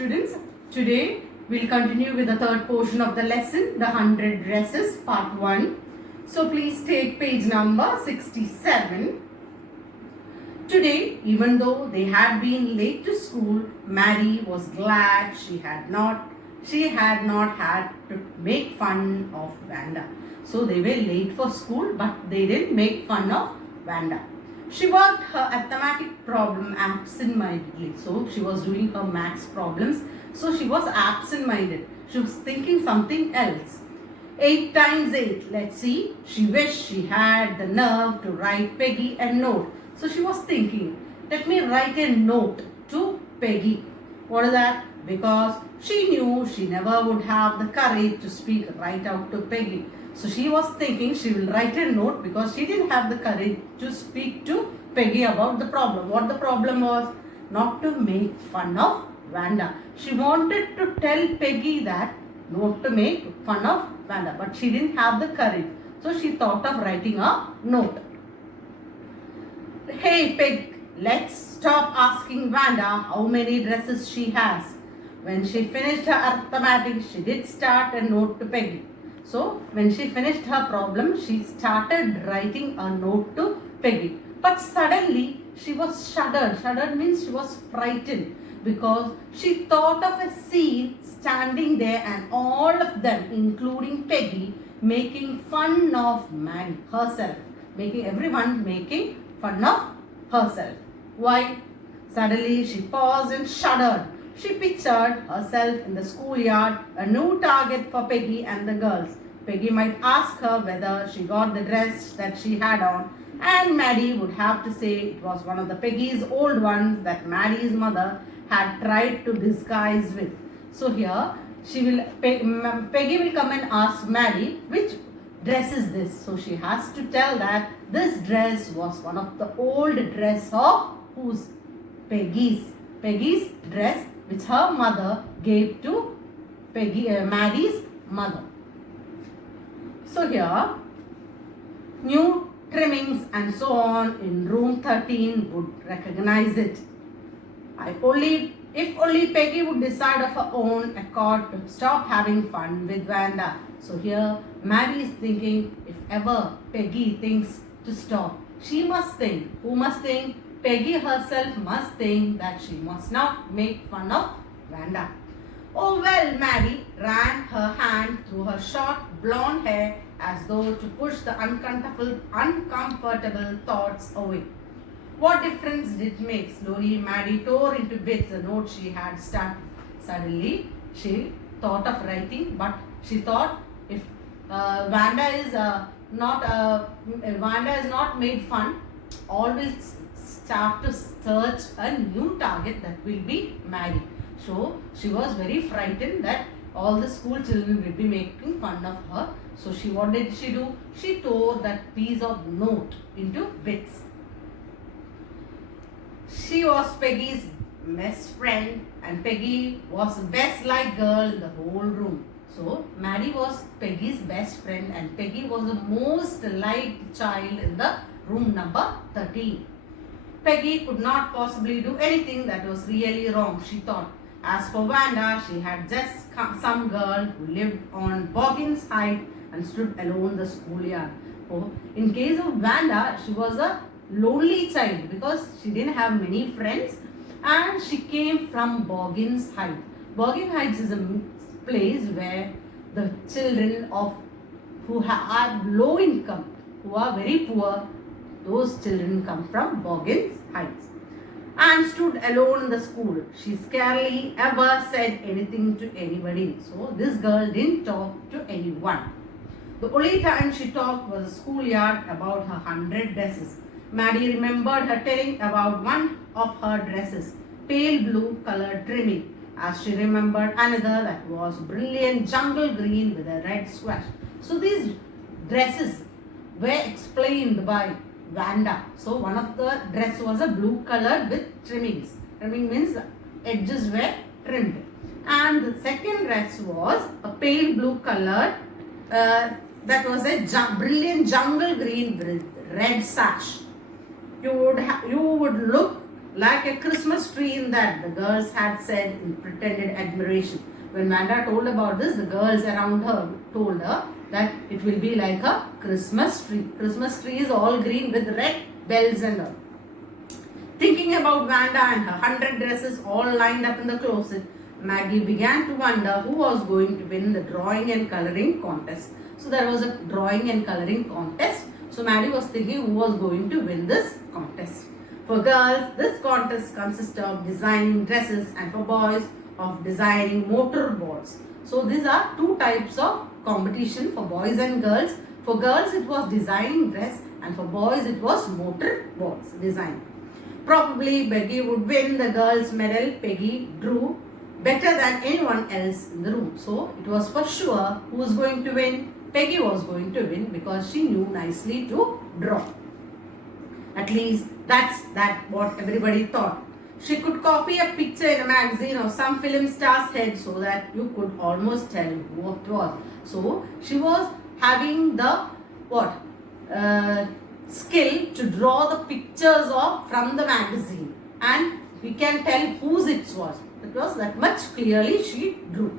students. Today we'll continue with the third portion of the lesson, the 100 dresses, part 1. So please take page number 67. Today, even though they had been late to school, Mary was glad she had not had to make fun of Vanda. So they were late for school, but they didn't make fun of Vanda. She worked her arithmetic problem absent-mindedly. So she was doing her maths problems. So she was absent-minded. She was thinking something else. 8 times 8. Let's see. She wished she had the nerve to write Peggy a note. So she was thinking, let me write a note to Peggy. What is that? Because she knew she never would have the courage to speak right out to Peggy. So she was thinking she will write a note because she didn't have the courage to speak to Peggy about the problem. What the problem was? Not to make fun of Vanda. She wanted to tell Peggy that not to make fun of Vanda, but she didn't have the courage. So she thought of writing a note. Hey Peg, let's stop asking Vanda how many dresses she has. When she finished her arithmetic, she did start a note to Peggy. So when she finished her problem, she started writing a note to Peggy. But suddenly she was shuddered. Shuddered means she was frightened because she thought of a scene standing there and all of them, including Peggy, making fun of Mary herself. Everyone making fun of herself. Why? Suddenly she paused and shuddered. She pictured herself in the schoolyard, a new target for Peggy and the girls. Peggy might ask her whether she got the dress that she had on, and Maddie would have to say it was one of the Peggy's old ones that Maddie's mother had tried to disguise with. So here Peggy will come and ask Maddie, which dress is this? So she has to tell that this dress was one of the old dress of whose? Peggy's dress, which her mother gave to Maddie's mother. So here, new trimmings and so on in room 13 would recognize it. If only Peggy would decide of her own accord to stop having fun with Vanda. So here, Mary is thinking, if ever Peggy thinks to stop, she must think. Who must think? Peggy herself must think that she must not make fun of Vanda. Oh well, Mary ran her hand through her short blonde hair as though to push the uncomfortable thoughts away. What difference did it make? Slowly, Mary tore into bits the note she had started. Suddenly, she thought of writing, but she thought if Vanda is not made fun, always start to search a new target that will be Mary. So she was very frightened that all the school children will be making fun of her. So what did she do? She tore that piece of note into bits. She was Peggy's best friend and Peggy was the best liked girl in the whole room. So Mary was Peggy's best friend and Peggy was the most liked child in the room number 13. Peggy could not possibly do anything that was really wrong, she thought. As for Vanda, she had just some girl who lived on Boggins Heights and stood alone in the schoolyard. Oh, in case of Vanda, she was a lonely child because she didn't have many friends and she came from Boggins Heights. Boggins Heights is a place where the children who have low income, who are very poor, those children come from Boggins Heights. And stood alone in the school. She scarcely ever said anything to anybody. So this girl didn't talk to anyone. The only time she talked was the schoolyard about her 100 dresses. Maddie remembered her telling about one of her dresses, pale blue colored trimming, as she remembered another that was brilliant jungle green with a red swash. So these dresses were explained by Vanda. So one of the dress was a blue color with trimmings. Trimming means edges were trimmed. And the second dress was a pale blue color that was a brilliant jungle green with red sash. You would look like a Christmas tree in that, the girls had said in pretended admiration. When Wanda told about this, the girls around her told her that it will be like a Christmas tree. Christmas tree is all green with red bells and all. Thinking about Wanda and her 100 dresses all lined up in the closet, Maggie began to wonder who was going to win the drawing and coloring contest. So there was a drawing and coloring contest. So Maddie was thinking who was going to win this contest. For girls, this contest consisted of designing dresses, and for boys, of designing motor balls. So these are two types of competition for boys and girls. For girls, it was designing dress, and for boys, it was motor balls design. Probably Peggy would win the girls' medal. Peggy drew better than anyone else in the room. So it was for sure who was going to win. Peggy was going to win because she knew nicely to draw. At least that's what everybody thought. She could copy a picture in a magazine of some film star's head so that you could almost tell who it was. So she was having the skill to draw the pictures from the magazine, and we can tell whose it was. It was that much clearly she drew.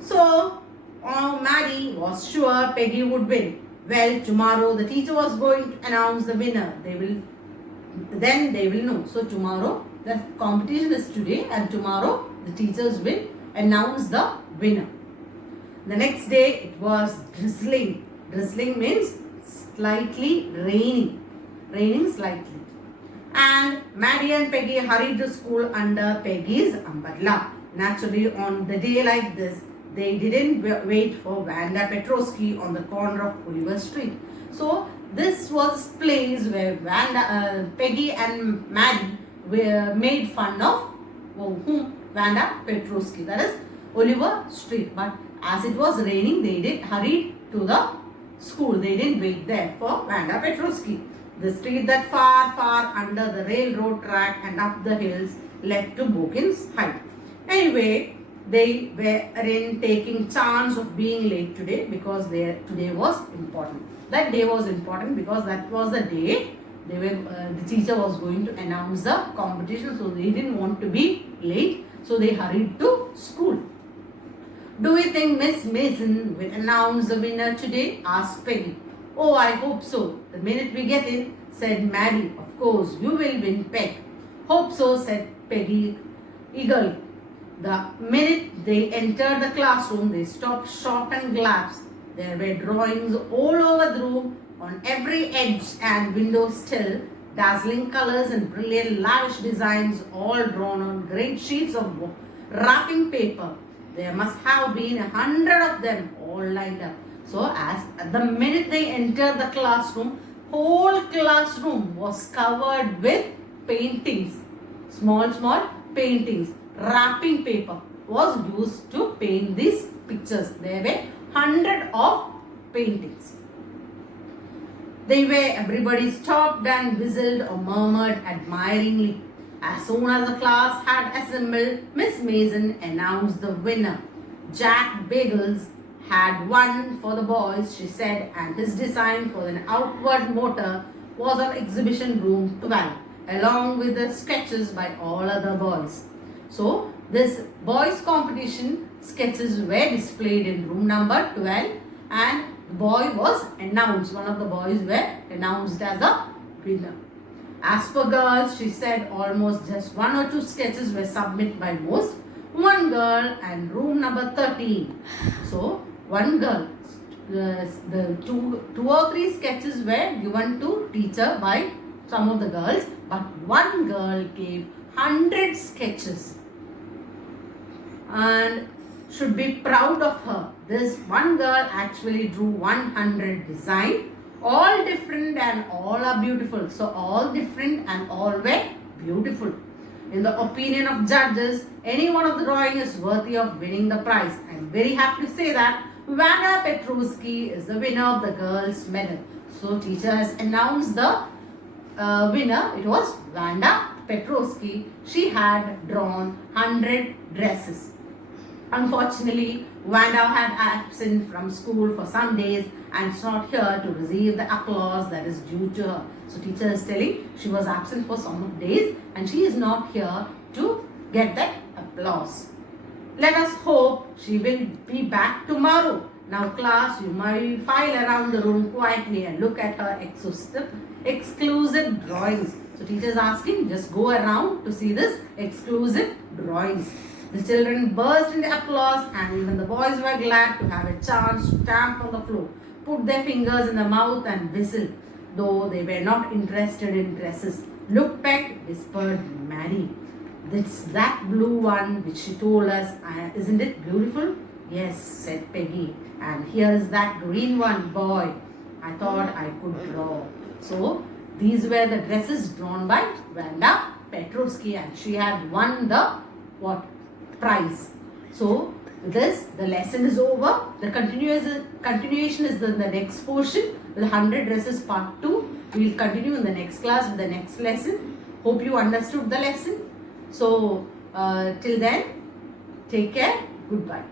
So Maddie was sure Peggy would win. Well, tomorrow the teacher was going to announce the winner. They will know. So tomorrow, the competition is today, and tomorrow the teachers will announce the winner. The next day it was drizzling. Drizzling means slightly raining slightly. And Maddie and Peggy hurried to school under Peggy's umbrella. Naturally, on the day like this, they didn't wait for Wanda Petrosky on the corner of Oliver Street. So this was place where Peggy and Maddie were made fun of whom? Wanda Petrosky, that is Oliver Street. But as it was raining, they did hurry to the school. They didn't wait there for Wanda Petrosky. The street that far under the railroad track and up the hills led to Bokin's Height. Anyway, they weren't taking chance of being late today because today was important. That day was important because that was the day the teacher was going to announce the competition, so they didn't want to be late, so they hurried to school. Do you think Miss Mason will announce the winner today? Asked Peggy. Oh, I hope so. The minute we get in, said Maddie. Of course, you will win, Peg. Hope so, said Peggy eagerly. The minute they entered the classroom, they stopped short and glanced. There were drawings all over the room, on every edge and window sill, dazzling colors and brilliant lavish designs, all drawn on great sheets of wrapping paper. There must have been 100 of them all lined up. So as the minute they entered the classroom, whole classroom was covered with paintings, small paintings. Wrapping paper was used to paint these pictures. There were 100 of paintings. Everybody stopped and whistled or murmured admiringly. As soon as the class had assembled, Miss Mason announced the winner. Jack Bagels had won for the boys, she said, and his design for an outward motor was on exhibition room 12, along with the sketches by all other boys. So, this boys competition sketches were displayed in room number 12, and the boy was announced. One of the boys were announced as a winner. As for girls, she said almost just one or two sketches were submitted by most. One girl and room number 13. So, one girl. The two or three sketches were given to teacher by some of the girls, but one girl gave 100 sketches. And should be proud of her. This one girl actually drew 100 designs, all different and all are beautiful. So all different and all were beautiful. In the opinion of judges, any one of the drawing is worthy of winning the prize. I am very happy to say that Wanda Petrosky is the winner of the girls' medal. So teacher has announced the winner. It was Wanda Petrosky. She had drawn 100 dresses. Unfortunately, Wanda had absent from school for some days and is not here to receive the applause that is due to her. So teacher is telling she was absent for some days and she is not here to get that applause. Let us hope she will be back tomorrow. Now class, you might file around the room quietly and look at her exclusive drawings. So teacher is asking, just go around to see this exclusive drawings. The children burst into applause and even the boys were glad to have a chance to stamp on the floor, put their fingers in the mouth and whistle, though they were not interested in dresses. Look, Peg, whispered Maddie. It's that blue one which she told us. Isn't it beautiful? Yes, said Peggy. And here's that green one, boy. I thought I could draw. So, these were the dresses drawn by Wanda Petrovsky and she had won the prize. So, with this, the lesson is over. The continuation is in the next portion with 100 dresses part 2. We will continue in the next class with the next lesson. Hope you understood the lesson. So, till then, take care. Goodbye.